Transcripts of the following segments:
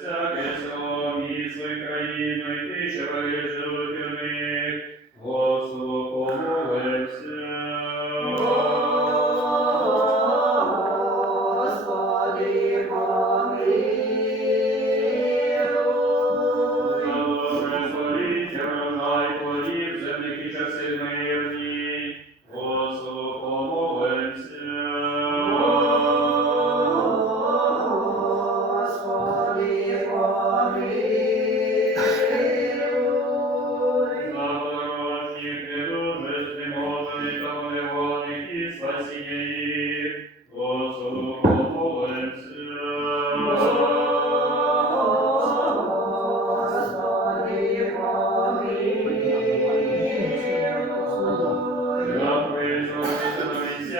всяке село, місто і країну, і ти, що 我所不闻者，我所的光明，我所的智慧，我所的慈悲心。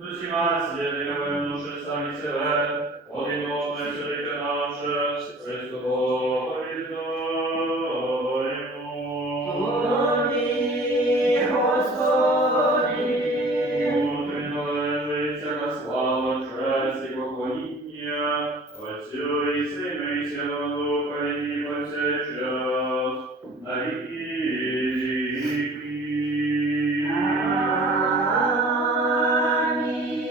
з усіма з'єдними наше самі себе, один одне чоловіка наше, Христово віддаємо. Тобі, слава, честь і поклоніння, Отцю і Сину і Святому